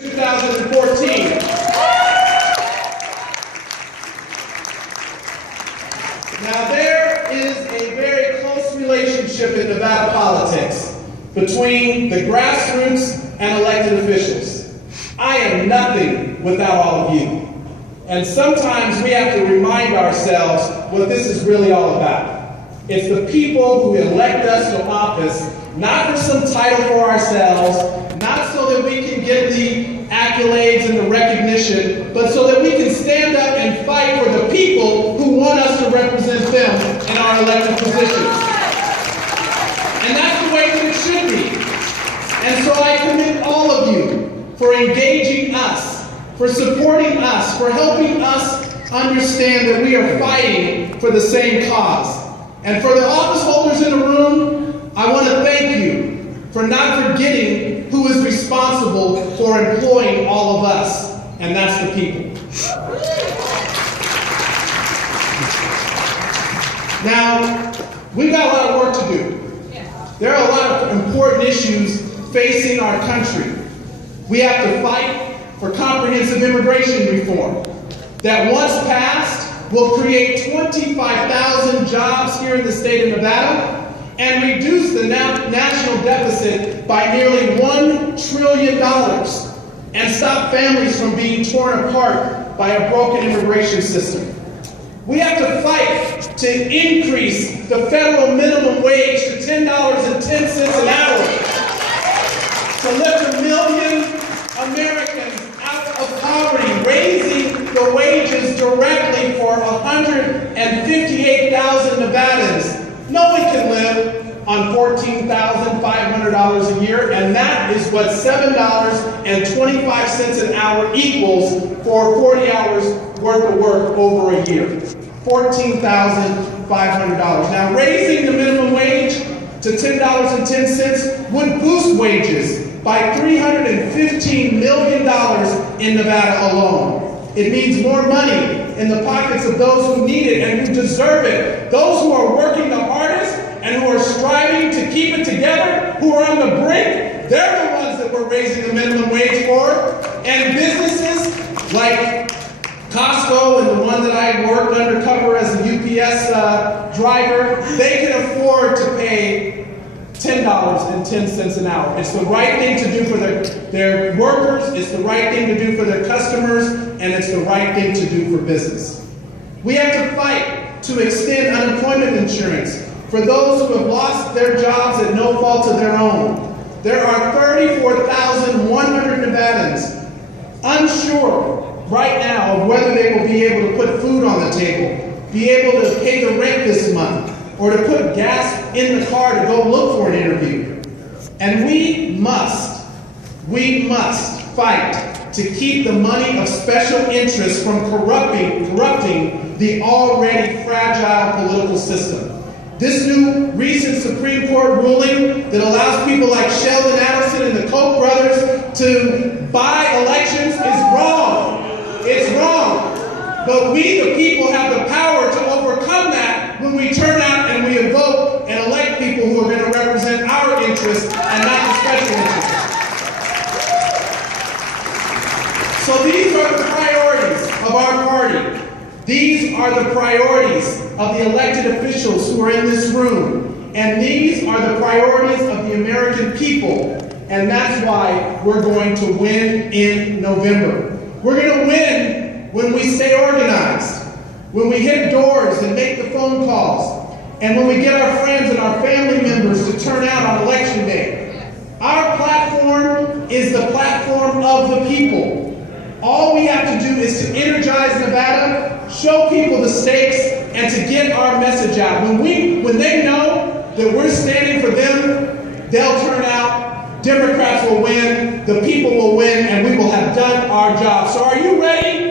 2014. Now there is a very close relationship in Nevada politics between the grassroots and elected officials. I am nothing without all of you. And sometimes we have to remind ourselves what this is really all about. It's the people who elect us to office, not for some title for ourselves, not so that we can get the accolades and the recognition, but so that we can stand up and fight for the people who want us to represent them in our elected positions. And that's the way that it should be. And so I commend all of you for engaging us, for supporting us, for helping us understand that we are fighting for the same cause. And for the office holders in the room, I want to thank you for not forgetting who is responsible for employing all of us, and that's the people. Now, we've got a lot of work to do. There are a lot of important issues facing our country. We have to fight for comprehensive immigration reform that, once passed, will create 25,000 jobs here in the state of Nevada and reduce the national deficit by nearly $1 trillion and stop families from being torn apart by a broken immigration system. We have to fight to increase the federal minimum wage to $10.10 an hour, to lift 1 million Americans out of poverty, raising the wages directly for 158,000 Nevadans. No one can live on $14,500 a year, and that is what $7.25 an hour equals for 40 hours worth of work over a year. $14,500. Now, raising the minimum wage to $10.10 would boost wages by $315 million in Nevada alone. It means more money in the pockets of those who need it and who deserve it. Those who are working the hardest and who are striving to keep it together, who are on the brink, they're the ones that we're raising the minimum wage for. And businesses like Costco and the one that I worked undercover as a UPS driver, they can afford to pay $10.10 an hour. It's the right thing to do for their workers, it's the right thing to do for their customers, and it's the right thing to do for business. We have to fight to extend unemployment insurance for those who have lost their jobs at no fault of their own. There are 34,100 Nevadans unsure right now of whether they will be able to put food on the table, be able to pay the rent this month, or to put gas in the car to go look for an interview. And we must fight to keep the money of special interests from corrupting the already fragile political system. This new recent Supreme Court ruling that allows people like Sheldon Adelson and the Koch brothers to buy elections is wrong. It's wrong. But we, the people, have the power to overcome that when we turn out and we vote and elect people who are going to represent our interests and not the special interests. So these are the priorities of our party. These are the priorities of the elected officials who are in this room. And these are the priorities of the American people. And that's why we're going to win in November. We're going to win when we stay organized, when we hit doors and make the phone calls, and when we get our friends and our family members to turn out on election day. Our platform is the platform of the people. All we have to do is to energize Nevada, show people the stakes, and to get our message out. When they know that we're standing for them, they'll turn out, Democrats will win, the people will win, and we will have done our job. So are you ready?